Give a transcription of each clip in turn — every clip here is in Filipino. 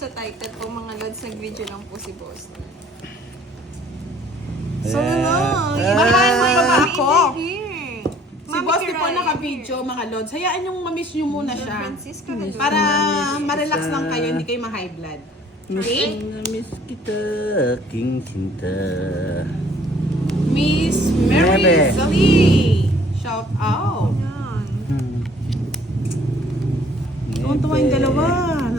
sa title po mga lods, nag-video lang po si Boss. So, no. Mahal mo ba ako? Si Boss di po naka-video mga lods. Hayaan yung mamiss nyo muna siya. Francisco, hello. Para ma-relax lang kayo, hindi kayo ma-high blood. Okay? Miss kita, aking cinta. Miss Mary Nebe. Zali. Shout out. Yan. Tuwan-tuwa yung dalawa.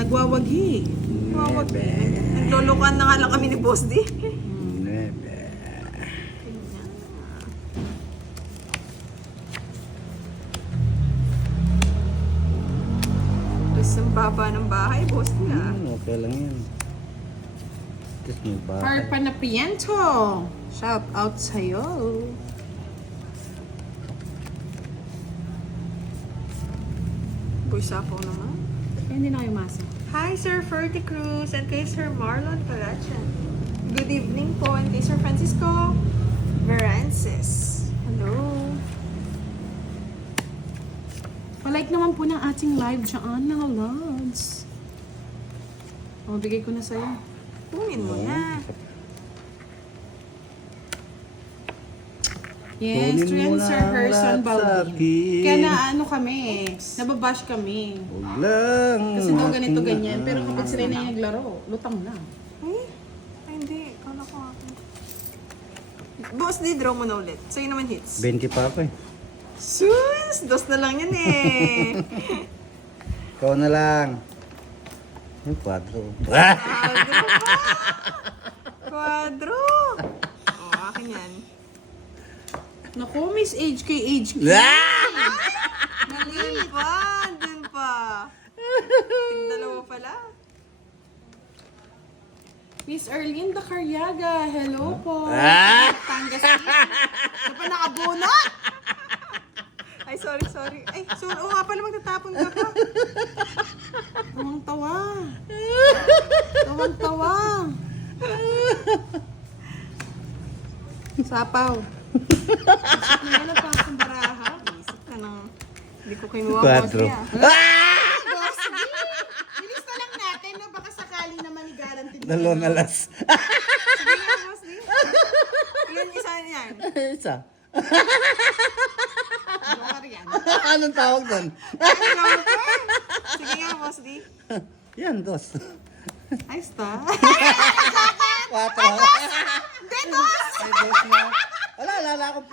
Nagwawagi. Naglulukan na nga lang kami ni Boss D. Nebe. Tapos ang baba ng bahay, Boss D ah. Okay lang yan. Tapos may bahay. Harpa na Piento. Shout out sa'yo. Boy Sapaw naman. Kaya hindi na kayo masa. Hi, Sir Ferdy Cruz and kay Sir Marlon Caracian. Good evening po and kay Sir Francisco Verances. Hello. Palike naman po ng ating live dyan, mga lods. O, bigay ko na sa'yo. Kunin mo na. Yes, Kunin true yan, mo na Sir ang Herson lahat sa Baldin. akin. Kaya na ano kami, nababash kami. Huwag lang. Kasi daw ganito aking ganyan, pero kapag sila na yung naglaro, lutang na. Ay, hindi. Kala ko ako. Boss D, draw mo na ulit. Sa'yo naman hits. 20 pa ako eh. Sus! Dos na lang yan eh. Ikaw na lang. Yung kwadro. Quadro pa! Quadro! Oh, akin yan. Naku, Miss HK. Dun pa! Dun pa! Dalawa pala. Miss Erlinda Carriaga, hello po. Ah! Tangas Sa pa nakabunot! Ay, sorry. Ay, sorry. Oo nga pala, magtatapon ka pa. Tawang-tawa. Tawang-tawa. Sapaw. Ano pa akong baraha? Isip ka nang... Hindi ko kinuha Quadro. boss niya. Boss B! Bilis na lang natin na baka sakali naman i-guarantee. Dalawang alas. Sige nga, boss D. Ilan isa niyan? Isa. Joker yan. Anong tawag doon? Sige nga, boss D. Yan, dos. Ayos ta. Quatro. Ay, dos na. Wala na akong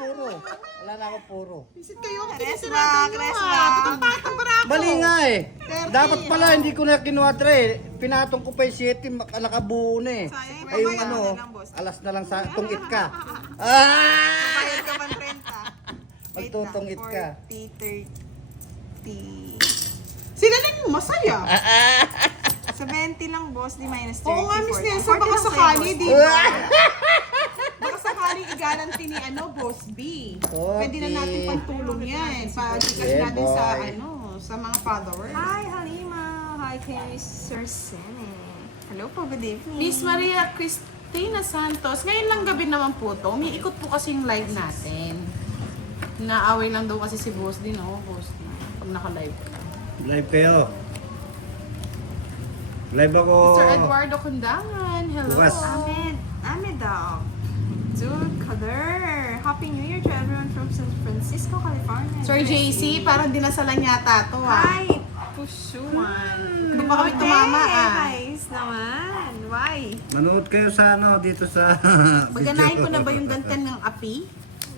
puro. Visit kayo. Resma. Patang para ako. Mali nga eh. Dapat pala hindi ko na kinuha tre. Pinatong ko pa yung 7, nakabuo na eh. Sayang, Ay yung babayaran ano, na lang, boss. alas na lang sa tungit ka. Bayad ka man renta. Magtutungit ka. 40, 30. Sila lang yung masaya. Sa 20 lang, boss. Di minus 30. Oo nga, Miss 40. Nelson, 40 baka lang sa'yo, sakali, boss. di ba? Baka sakali i-guarantee ni Boss B. Pwede na natin pantulong yan. Pag-ikas Yeah, natin sa, boy. sa mga followers. Hi, Halima. Hi, kay Sir Sene. Hello po, good evening. Miss Maria Cristina Santos, ngayon lang gabi naman po to. Umiikot po kasi yung live natin. Naaway lang daw kasi si Boss D, no? Boss D. Pag naka-live ka. Live kayo. Live ako. Sir Eduardo Kundangan, hello. Bukas. Ahmed daw. Dude, Kader. Happy New Year to everyone from San Francisco, California. Sir JC, parang dinasalan yata to ah. Hi, Pusuan. Hindi pa kami tumama ah. Guys naman. Why? Manood kayo sa ano, dito sa Paganahin ko na ba yung gantan ng api?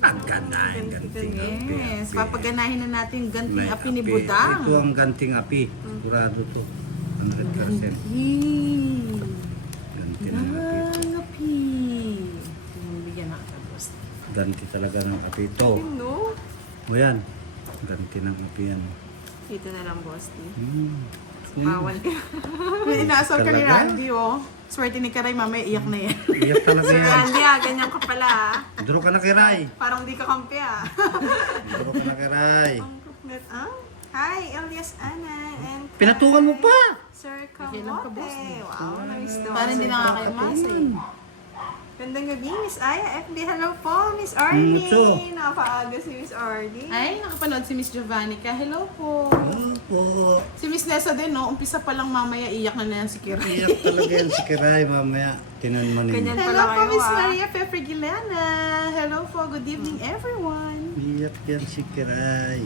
Ganahin, ganting api. Yes, papaganahin na natin yung ganting May api ni Budang. Ito ang ganting api. Sigurado to. 100%. Ganti ng api. Ang api. Bigyan na kita, boss. Ganti talaga ng api ito. No? O yan. Ganti ng api yan. Dito na lang, boss. Bawal. Bawal ka. May inaasar ka ni Talaga? Randy, oh. Swerte ni Karay, mamaya iyak na yan. Iyak talaga yan. Andy, ganyan ka pala. Draw ka na kiray. Parang di ka kampi Draw ka na kiray. Hi, Elias Ana and Pinatukan mo pa! Sir Kailan ka, boss? Kamote. Wow, nice daw. Parang hindi na nga kayo masay. Gandang gabi, Miss Aya. FB, hello po, Miss Arnie. Mucho. Nakapaaga si Miss Arnie. Ay, nakapanood si Miss Jovannica. Hello po. Opo. Si Miss Nessa din, no? Umpisa pa lang mamaya, iyak na yan si Kira. Iyak talaga yan si Kiray mamaya. Tinan mo Ganyan ninyo. Hello pala po, kayo, Miss ah. Maria Pefregilana. Hello po, good evening everyone. Iyak yan si Kiray.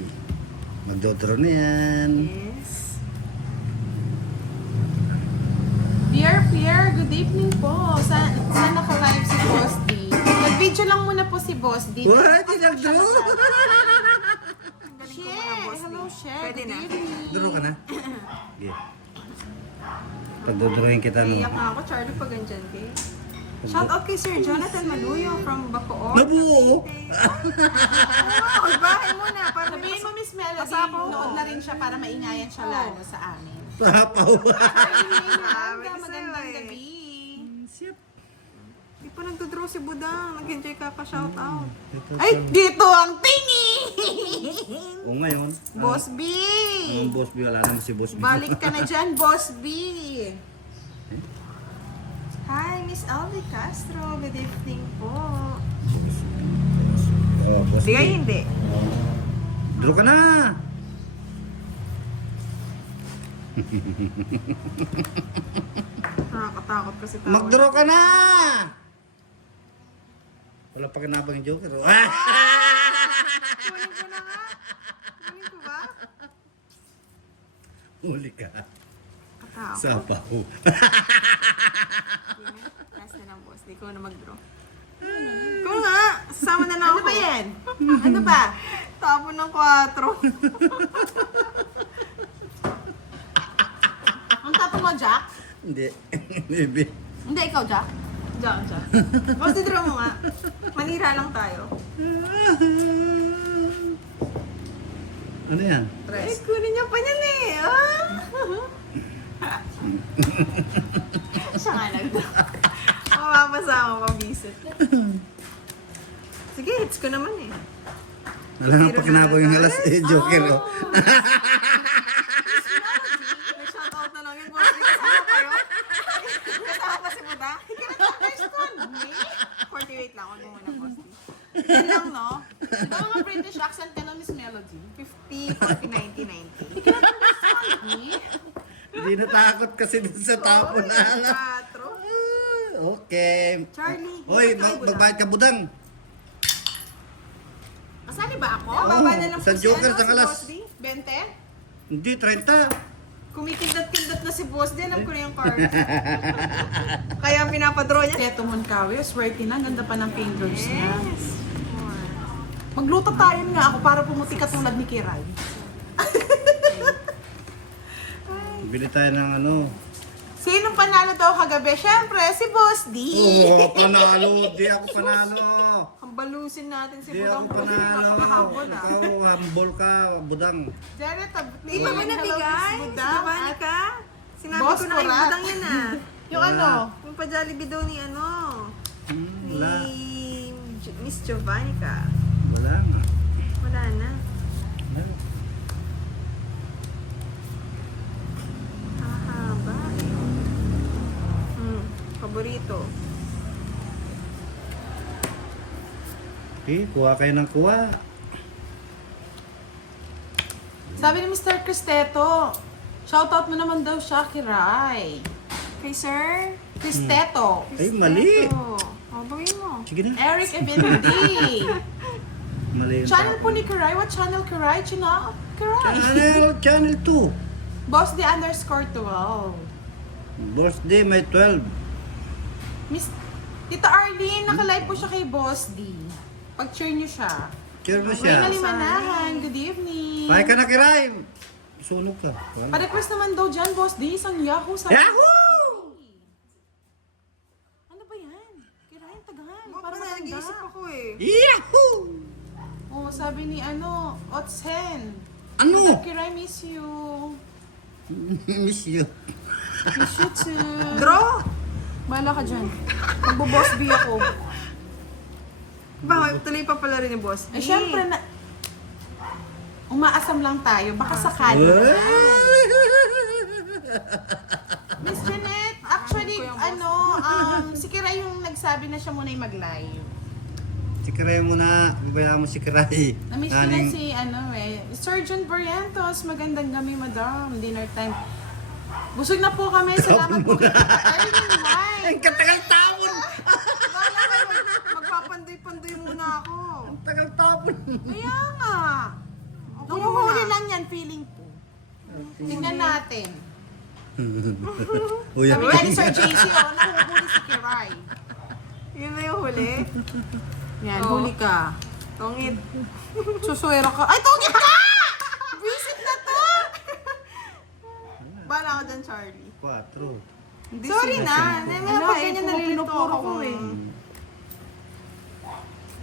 Magdodro na yan. Yes. Pierre, good evening po. Saan naka-live si Boss D? Nag-video lang muna po si Boss D. What? Dinagdro? Ang galing ko She, muna, Boss hello, D. She. Pwede Good na. evening. Duro ka na? Sige. Pagdodroin kita no. Iyak nga ako, Charlie, pag andyan kayo. Shout out kay Sir Jonathan Maluyo from Bacoor. Nabuo! Wow, bahay muna. Para may Sabihin mo, Miss Melody, Pasapaw mo. nood na rin siya para maingayan siya lalo sa amin. Papaw. Grabe ka sa'yo, Magandang eh. gabi. Sip. Di pa nagdodraw si Budang. Nag-enjoy ka pa, shout out. Ay, dito ang tingin! O ngayon. Boss B! Ang Boss B, wala naman si Boss B. Balik ka na dyan, Boss B! Hi, Miss Alvi Castro. Good evening po. Oh, Boss B. Di kayo hindi. Duro ka na! Nakakatakot kasi tao. Magduro ka na! Wala pa kanabang yung Joker. Oh. Kunin ko na nga. Kunin ko ba? Huli ka. Katakot. Sapaw. Last na lang, boss. Di ko na mag-draw. Ikaw nga. Sasama na lang Ano ako. ba yan? Ano ba? Tapon ng 4. Ang tapo mo, Jack? Hindi. Maybe. Hindi, ikaw, Jack? Diyan, diyan. Boss, di-draw mo nga. Manira lang tayo. Ano yan? Eh, kunin niya pa niyan eh. Ah! Siya nga nag-draw. Mamapasama pa, visit. Sige, hits ko naman eh. Wala nang pakinabang yung alas Joker. Oh. Nag-shoutout na lang yun, boss. Kasama pa yun. Kasama pa si Buda. Understand me? 48 lang. Huwag mo muna, boss. Yan lang, no? Ito mga British accent ka na, Miss Melody. 50, 40, 90, 90. Understand me? Hindi natakot kasi dun sa tapo na alas. 4. Okay. Charlie, Hoy, bukas tayo, Buda. magbayad ka budang. Kasali ba ako? Baba na lang Sa po si, Joker, ano, sa si kalas. Boss D. 20? Hindi, 30. Kumikindat-kindat na si Boss D. Alam ko na yung card. Kaya pinapadraw niya. Teto Moncawe, swerte na. Ganda pa ng fingers niya. Yes. Magluto tayo nga ako para pumuti ka tulad ni Kiray. Bili tayo ng ano. Sinong panalo daw kagabi? Siyempre, si Boss D. Oh, panalo. Di ako panalo. Hambalusin natin si Di ako Budang. panalo. Napakahabol ah. Ikaw, humble ka, budang. Janet, Di ba ba nabigay? Si Giovanni ka? Sinabi Boss ko na kay Kurat. Budang yan ah. Yung ano? Yung pa-Jollibee daw ni ano? Ni Wala. Miss Giovanni ka. Wala nga. Wala na. Wala. Hahaba. Paborito. Okay, kuha kayo ng kuha. Sabi ni Mr. Cristeto, shoutout mo naman daw siya, Kiray. Kay Sir? Cristeto. Ay, mali. Ito. O, bawin mo. Sige na. Eric Ebindi. Mali yun. Channel po ni Kiray. What channel, Kiray? Channel? Kiray. Channel 2. Boss D _12. Boss D, may 12. Miss Tita Arlene, naka-live po siya kay Boss D. Pag-cheer niyo siya. Cheer mo May siya. Malimanahan, good evening. Pahay ka na, Kiray. Sunog ka. Wala. Pa-request naman daw dyan, Boss D, isang Yahoo sa... Yahoo! Ano ba yan? Kiray, tagal. Para Para na nag-iisip maganda. ako eh. Yahoo! Oh, sabi ni Otsen. Ano? Kiray, miss you. Miss you. Miss you too. Draw! Bahala ka dyan. Magbo-boss B ako. Bakit? Tuloy pa pala rin yung boss. Eh, syempre na... Umaasam lang tayo. Baka sakali naman. Miss Janet, actually, si Kiray Kiray yung nagsabi na siya muna yung mag-live. Si Kiray muna. Babayaan mo si Kiray. Namiss ko na si Surgeon Barrientos. Magandang gabi, madam. Dinner time. Busog na po kami. Salamat po kay Arlene White. Ang katagal tapon! Magpapandoy-pandoy muna ako. Ang tagal tapon! Kaya nga. Numuhuli lang yan, feeling ko. Tingnan natin. Uy, Sabi nga ni Sir JC, nahuhuli si Kiray. Yun na yung huli. Yan, Oh. huli ka. Tongit. Suswera ka. Ay, tungit ka! Visit na to! Bala ka dyan, Charlie. 4. Sorry na. May pag ganyan nalilito pinupuro ako ko eh.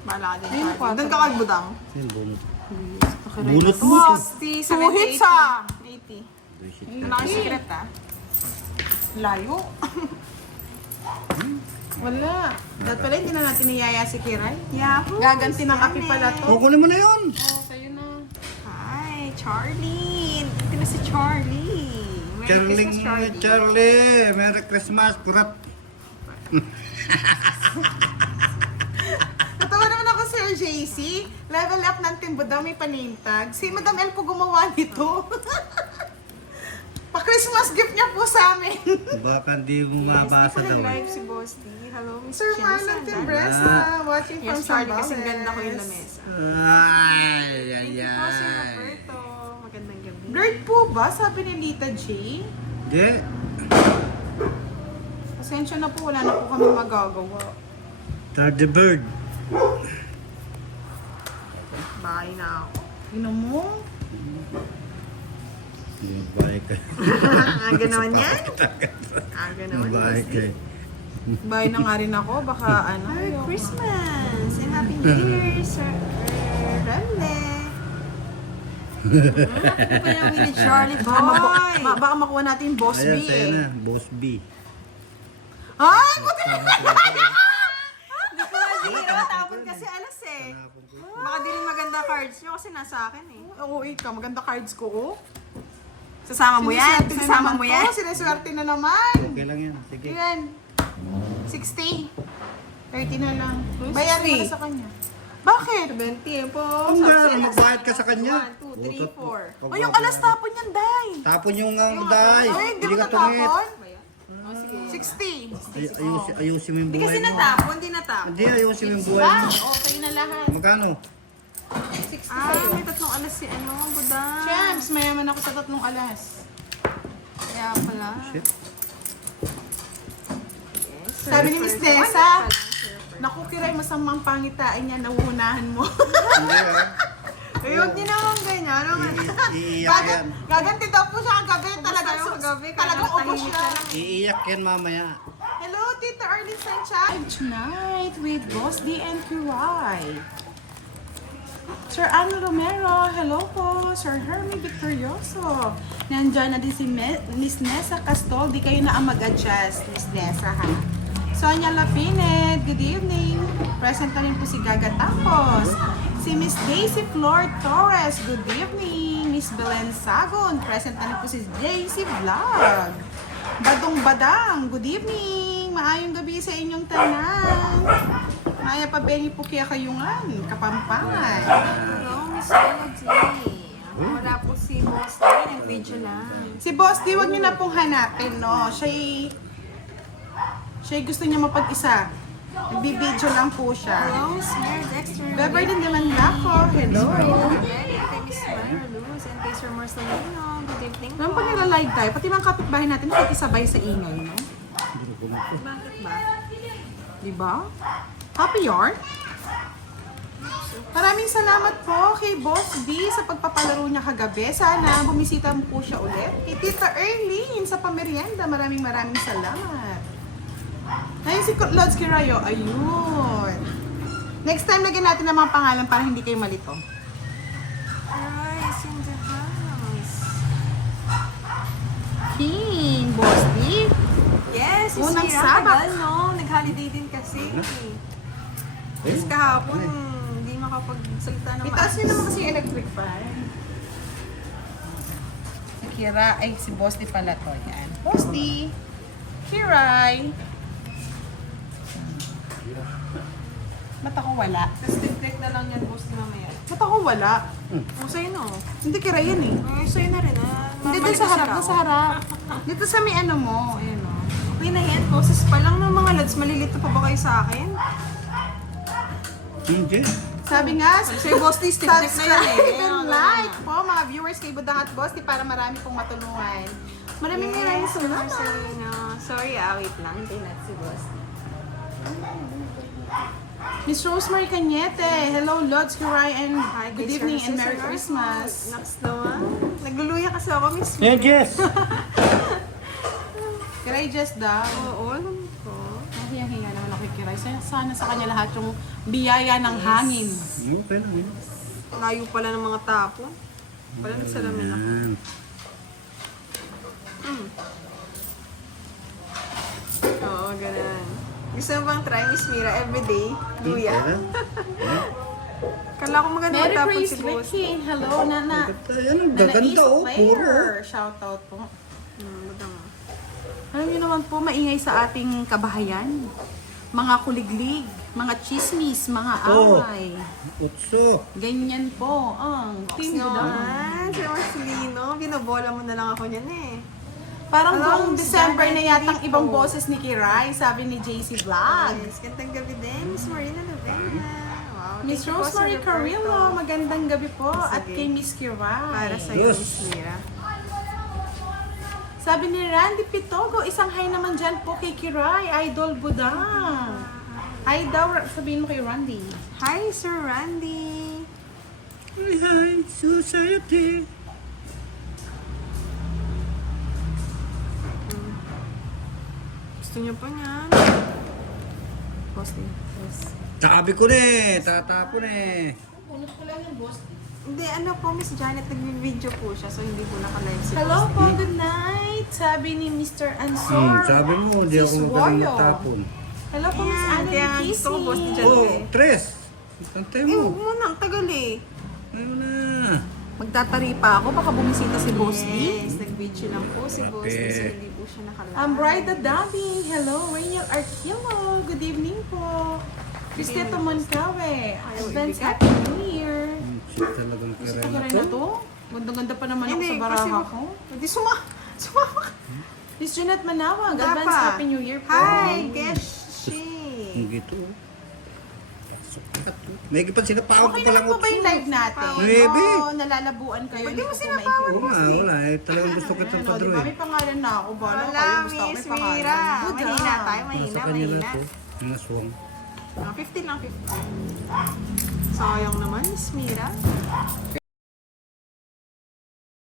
Bala ka dyan, Ayun, Charlie. kwatro. Doon ka kagbudang. Sino bunot? Kiray Bunot na to. mo to. 60, Two hits, ah. 80. Bullshit. Wala kang secret, ah. Layo. Wala. Dahil pala hindi na natin niyaya si Kiray. Yahoo! Gaganti ng api pala to. Kukunin mo na yun! Oh, sa'yo na. Hi, Charlie! Ito na si Charlie. Merry Charlie, Christmas, Charlie. Charlie! Merry Christmas! Kurat! Natawa naman ako Sir JC. Level up ng Timbo daw may paname tag. Si Madam El po gumawa nito. Pa-Christmas gift niya po sa amin. Baka hindi mo Yes, mabasa di pa daw. nag-live si Boss D. Hello, Miss Sir Chen Marlon Sandal. Timbresa, watching from Yes, Charlie, Sambales. kasing ganda ko yung lamesa. Ay, ay, Thank you po, Sir ay. Roberto. Magandang gabi. Blurred po ba? Sabi ni Lita J. Hindi. Pasensya na po, wala na po kami magagawa. Tardy bird. Bye na ako. Ino mo? Bye ka. Aga naman yan. Aga naman. Bye ka. Bye na nga rin ako, baka ano. Merry ayoko. Christmas and Happy New Year, Sir Ramle. Ano pa yung ni Charlie Boy? Baka makuha natin yung Boss Ayan, B sa'yo eh. na. Boss B. Ay, buti na Hindi ko nga hindi matapon kasi alas eh. Baka di rin maganda cards nyo kasi nasa akin eh. Oo, ikaw, maganda cards ko, oh. Sasama mo yan? Siniswerte na Sasama naman mo to, yan? Siniswerte na naman. Okay lang yan. Sige. Yan. 60. 30 na lang. Who's Bayaran mo 60? na sa kanya. Bakit? 20 po. Ang gano'n, magbayad ka sa kanya. 1, 2, 3, 4. O, yung alas tapon yan, Day. Tapon yung day. Ay, hindi mo ka tungit. natapon? Oh, sige. 60. Ayusin mo yung Hindi buhay kasi mo. natapon, hindi natapon. Hindi, ayusin mo yung buhay Ba? mo. Okay na lahat. Magkano? 60 Ah, sa'yo. may tatlong alas si ano, budang. Champs, mayaman ako sa 3 alas. Kaya pala. Shit. Yes, Sabi ni Miss Sir. Tessa, One pa lang, Sir. naku, Kiray, masamang pangitain niya, nauunahan mo. Hindi ah. Ayun, di naman ganyan. Ano man? Iiyak yan. Gaganti daw po siya ang gabi. Talagang, tayo kagabi, kaya talagang ubos natahimik siya. na lang. Iiyak yan mamaya. Hello, Tita Arlene Sanchez. Night with Boss D and QY. Sir Ano Romero, hello po. Sir Hermie Victorioso. Nandyan na din si Miss Nessa Castol. Di kayo na ang mag-adjust, Miss Nessa, ha? Sonia Lapined, good evening. Present na rin po si Gaga Tapos. Si Miss Daisy Flor Torres, good evening. Miss Belen Sagon, present na rin po si JC Vlog. Badong Badang, good evening. Maayong gabi sa inyong tanan. Maya pa bengi po kaya kayungan, kapampangan. Hello, Miss Melody. Wala po si Boss D, nag-video lang. Si Boss D, wag niyo na pong hanapin, no? Siya'y gusto niya mapag-isa. Nagbibideo lang po siya. Hello, Miss Mary Dexter. Beverly naman ako, hello. Kay Miss Myra Luz and kay Sir Marcelino. Good evening Naman po. pag nila-live tayo, pati mga kapitbahay natin nakikisabay sa ingay, no? Bakit ba? Diba? Happy yarn? Maraming salamat po kay Boss D sa pagpapalaro niya kagabi. Sana bumisita mo po siya ulit. Kay Tita Erlene sa pamerienda, maraming salamat. Ayun si Lods Kirayo, ayun. Next time, lagyan natin ng mga pangalan para hindi kayo malito. Rice in the house. King, Boss D. Yes, si Unang Sira sabak. tagal, no? Nag-holiday din kasi. Tapos kahapon, hindi makapagsalita na Itaas niyo naman kasi yung electric fan. Si Kira, ay si Boss D pala to. Yan. Boss D. Kiray. Ba't ako wala? Tapos tig-click na lang yan, boss, mamaya. Ba't ako wala? O, sa'yo na, oh. Hindi kira yan eh. Ay, sa'yo na rin, ah. Dito sa harap, dito sa harap. Dito sa may ano mo. Ayan o. Okay na yan, boses pa lang ng mga lads. Malilito pa ba kayo sa akin? Hindi. Sabi nga, Sa'yo, boss, please, tig-click na yan, eh. subscribe Ayan, and like po mga viewers kay Budang at Bosti para marami pong matulungan. Maraming salamat. Sorry, wait lang. Hindi natin si boss. Miss Rosemary Cañete, hello Lods, Kiray, and good Good evening and services, Merry sir. Christmas. Next naman. Nagluluya kasi ako, miss. Yan, Jess. Kiray just daw. Oo, alam ko. Hiyang-hinga naman ako kay Kiray. Sana sa kanya lahat yung biyaya ng hangin. Okay lang yun. Layo pala ng mga tapo. Pala nagsalamin ako. Yan. Oo, ganun. Gusto mo bang try, Miss Mira, everyday? Luya. Okay lang. Kala ko maganda Merry matapon si Praise boss. Ricky. Hello, Nana. Ayan, ang gaganda oh. Puro. Shoutout po. Maganda. Alam niyo naman po, maingay sa ating kabahayan. Mga kuliglig, mga chismis, mga Oo. away. Utso. Ganyan po ang team Budang. Naman, si Marcelino. Binobola mo na lang ako niyan eh. Parang Hello, buong December na Janet yatang Rico. ibang boses ni Kiray, sabi ni JC Vlog. Yes, gandang gabi din, Miss Marina Novena. Wow, Miss thank you po sa Rosemary report Carrillo, ko. magandang gabi po. At Sige. kay Miss Kiray. Para sa'yo, Yes. Miss Mira. Sabi ni Randy Pitogo, isang hi naman dyan po kay Kiray, Idol Budang. Hi daw, sabihin mo kay Randy. Hi, Sir Randy. Hi, hi, society. Gusto niyo pa niyan? Post din. Sabi ko na eh, tatapon eh. Punot ko lang yung boss. Hindi, ano po, Miss Janet, nag-video po siya, so hindi po naka-live si Hello Boss po, D. good night. Sabi ni Mr. Ansor. Sabi mo, hindi ako Sis magaling Wario. magtapon. Hello po, Miss Ayan, Anna kaya Kissy. gusto ko, Boss D dyan Oh, eh. tres. Tantay Eh, mo. huwag mo na, ang tagal eh. Ayaw na. Magtatari pa ako, baka bumisita si Boss D. Yes, nag-video lang po si Boss D, so Kapit. hindi po siya naka-live. Brida Dabi. Hello, Rainiel Arquilo. Good evening po. Cristeta Moncawe. Advance ibigat. Happy New Year. Shit, talagang Gusto kira ko rin na na to. to. Ganda-ganda pa naman ako Hindi, sa kasi baraha ko. Hindi, sumama ka. Miss Jeanette Manawag. Wala Advance pa. Happy New Year po. Hi, Geshi. Ang gito. May pa sinapawag Okay ko lang naman po ba yung live natin? Maybe. Oo, nalalabuan kayo. Pwede mo Hindi ko po sinapawag. maintindihan. Wala eh. Talagang gusto ko itong Ano, di padro ba eh. may pangalan na ako? Bala Wala, kayo. Basta ako may Miss pangalan. Mira. Good Mahina job. tayo, mahina, Nasa kanya mahina. lahat eh. Mga swang. 15 lang, 15. Sayang naman, Miss Mira.